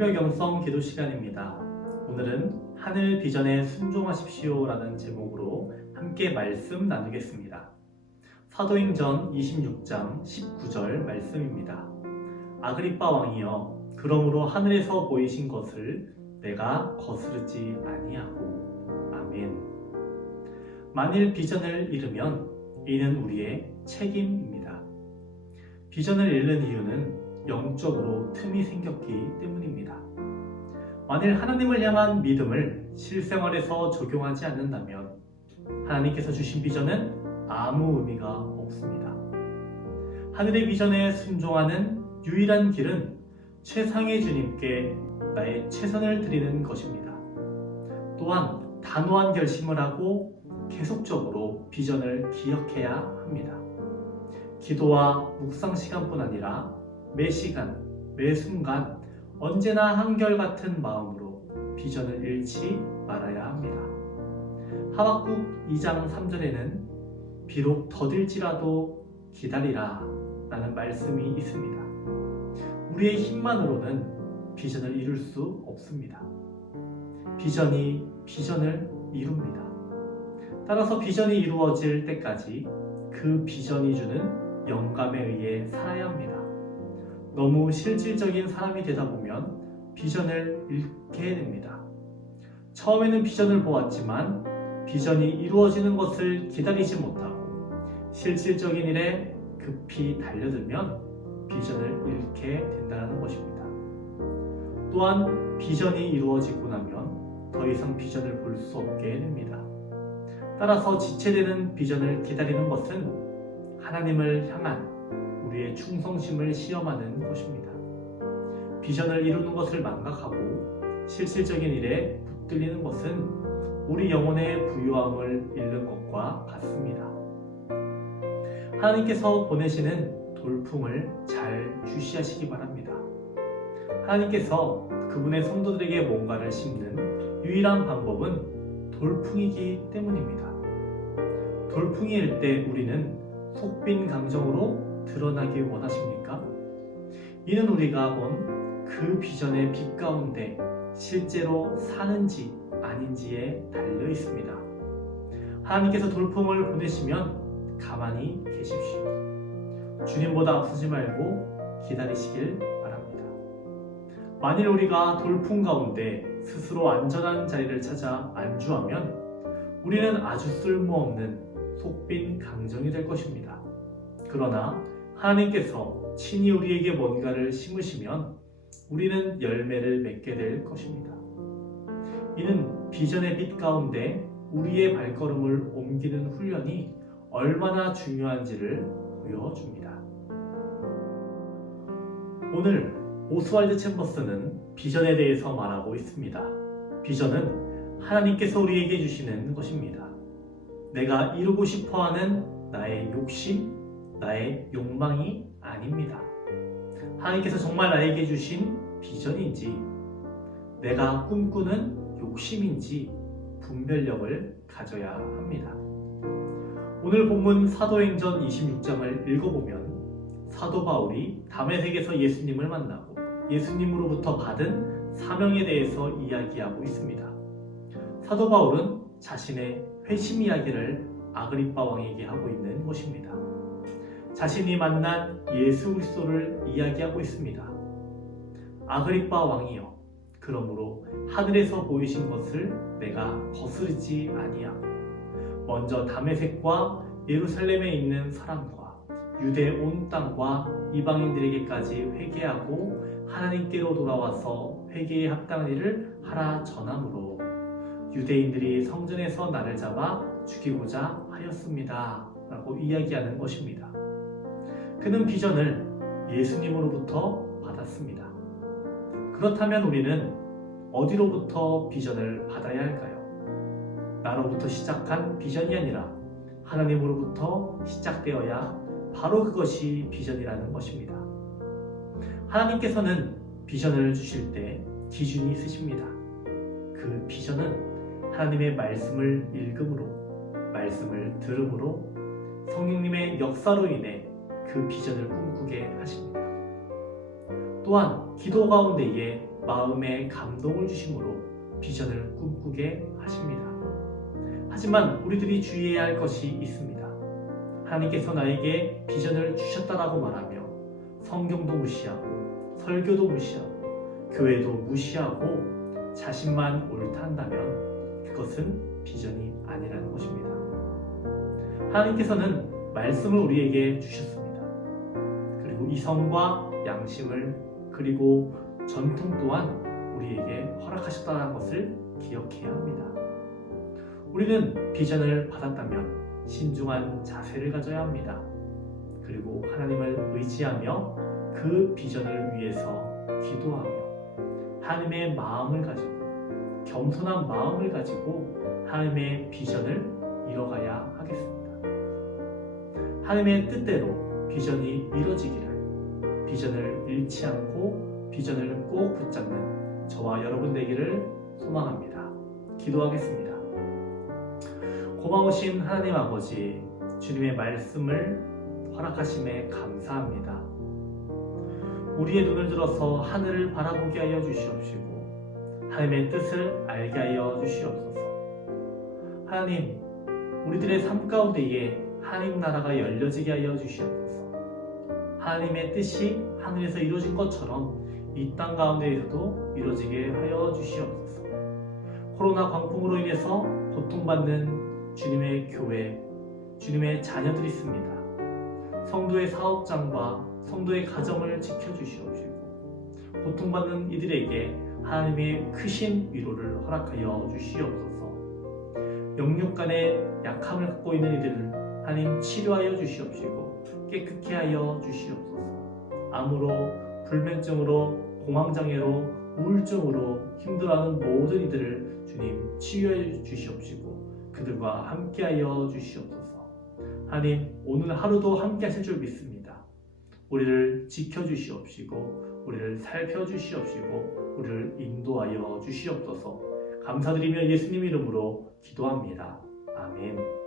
새벽 영성 기도 시간입니다. 오늘은 하늘 비전에 순종하십시오 라는 제목으로 함께 말씀 나누겠습니다. 사도행전 26장 19절 말씀입니다. 아그리빠 왕이여, 그러므로 하늘에서 보이신 것을 내가 거스르지 아니하고. 아멘. 만일 비전을 잃으면 이는 우리의 책임입니다. 비전을 잃는 이유는 영적으로 틈이 생겼기 때문입니다. 만일 하나님을 향한 믿음을 실생활에서 적용하지 않는다면 하나님께서 주신 비전은 아무 의미가 없습니다. 하늘의 비전에 순종하는 유일한 길은 최상의 주님께 나의 최선을 드리는 것입니다. 또한 단호한 결심을 하고 계속적으로 비전을 기억해야 합니다. 기도와 묵상 시간뿐 아니라 매 시간, 매 순간 언제나 한결같은 마음으로 비전을 잃지 말아야 합니다. 하박국 2장 3절에는 비록 더딜지라도 기다리라 라는 말씀이 있습니다. 우리의 힘만으로는 비전을 이룰 수 없습니다. 비전이 비전을 이룹니다. 따라서 비전이 이루어질 때까지 그 비전이 주는 영감에 의해 살아야 합니다. 너무 실질적인 사람이 되다 보면 비전을 잃게 됩니다. 처음에는 비전을 보았지만 비전이 이루어지는 것을 기다리지 못하고 실질적인 일에 급히 달려들면 비전을 잃게 된다는 것입니다. 또한 비전이 이루어지고 나면 더 이상 비전을 볼 수 없게 됩니다. 따라서 지체되는 비전을 기다리는 것은 하나님을 향한 우리의 충성심을 시험하는 것입니다. 비전을 이루는 것을 망각하고 실질적인 일에 붙들리는 것은 우리 영혼의 부유함을 잃는 것과 같습니다. 하나님께서 보내시는 돌풍을 잘 주시하시기 바랍니다. 하나님께서 그분의 성도들에게 뭔가를 심는 유일한 방법은 돌풍이기 때문입니다. 돌풍일 때 우리는 속빈 감정으로 드러나기 원하십니까? 이는 우리가 본 그 비전의 빛 가운데 실제로 사는지 아닌지에 달려 있습니다. 하나님께서 돌풍을 보내시면 가만히 계십시오. 주님보다 앞서지 말고 기다리시길 바랍니다. 만일 우리가 돌풍 가운데 스스로 안전한 자리를 찾아 안주하면 우리는 아주 쓸모없는 속빈 강정이 될 것입니다. 그러나 하나님께서 친히 우리에게 뭔가를 심으시면 우리는 열매를 맺게 될 것입니다. 이는 비전의 빛 가운데 우리의 발걸음을 옮기는 훈련이 얼마나 중요한지를 보여줍니다. 오늘 오스왈드 챔버스는 비전에 대해서 말하고 있습니다. 비전은 하나님께서 우리에게 주시는 것입니다. 내가 이루고 싶어하는 나의 욕심, 나의 욕망이 아닙니다. 하나님께서 정말 나에게 주신 비전인지 내가 꿈꾸는 욕심인지 분별력을 가져야 합니다. 오늘 본문 사도행전 26장을 읽어보면 사도 바울이 다메섹에서 예수님을 만나고 예수님으로부터 받은 사명에 대해서 이야기하고 있습니다. 사도 바울은 자신의 회심 이야기를 아그리빠 왕에게 하고 있는 것입니다. 자신이 만난 예수 그리스도를 이야기하고 있습니다. 아그리빠 왕이여, 그러므로 하늘에서 보이신 것을 내가 거스르지 아니하고 먼저 다메섹과 예루살렘에 있는 사람과 유대 온 땅과 이방인들에게까지 회개하고 하나님께로 돌아와서 회개에 합당한 일을 하라 전함으로 유대인들이 성전에서 나를 잡아 죽이고자 하였습니다 라고 이야기하는 것입니다. 그는 비전을 예수님으로부터 받았습니다. 그렇다면 우리는 어디로부터 비전을 받아야 할까요? 나로부터 시작한 비전이 아니라 하나님으로부터 시작되어야 바로 그것이 비전이라는 것입니다. 하나님께서는 비전을 주실 때 기준이 있으십니다. 그 비전은 하나님의 말씀을 읽음으로, 말씀을 들음으로, 성령님의 역사로 인해 그 비전을 꿈꾸게 하십니다. 또한 기도 가운데에 마음에 감동을 주심으로 비전을 꿈꾸게 하십니다. 하지만 우리들이 주의해야 할 것이 있습니다. 하나님께서 나에게 비전을 주셨다라고 말하며 성경도 무시하고 설교도 무시하고 교회도 무시하고 자신만 옳다 한다면 그것은 비전이 아니라는 것입니다. 하나님께서는 말씀을 우리에게 주셨습니다. 그리고 이성과 양심을 그리고 전통 또한 우리에게 허락하셨다는 것을 기억해야 합니다. 우리는 비전을 받았다면 신중한 자세를 가져야 합니다. 그리고 하나님을 의지하며 그 비전을 위해서 기도하며 하나님의 마음을 가지고 겸손한 마음을 가지고 하나님의 비전을 이뤄가야 하겠습니다. 하나님의 뜻대로 비전이 이루어지기를, 비전을 잃지 않고 비전을 꼭 붙잡는 저와 여러분 되기를 소망합니다. 기도하겠습니다. 고마우신 하나님 아버지, 주님의 말씀을 허락하심에 감사합니다. 우리의 눈을 들어서 하늘을 바라보게 하여 주시옵시고 하나님의 뜻을 알게 하여 주시옵소서. 하나님, 우리들의 삶 가운데에 하나님 나라가 열려지게 하여 주시옵소서. 하나님의 뜻이 하늘에서 이루어진 것처럼 이 땅 가운데에서도 이루어지게 하여 주시옵소서. 코로나 광풍으로 인해서 고통받는 주님의 교회, 주님의 자녀들이 있습니다. 성도의 사업장과 성도의 가정을 지켜주시옵시고 고통받는 이들에게 하나님의 크신 위로를 허락하여 주시옵소서. 영육간의 약함을 갖고 있는 이들을 하나님 치료하여 주시옵시고 깨끗게 하여 주시옵소서. 암으로, 불면증으로, 공황장애로, 우울증으로 힘들어하는 모든 이들을 주님 치유해 주시옵시고 그들과 함께하여 주시옵소서. 하나님, 오늘 하루도 함께 하실 줄 믿습니다. 우리를 지켜주시옵시고 우리를 살펴주시옵시고 우리를 인도하여 주시옵소서. 감사드리며 예수님 이름으로 기도합니다. 아멘.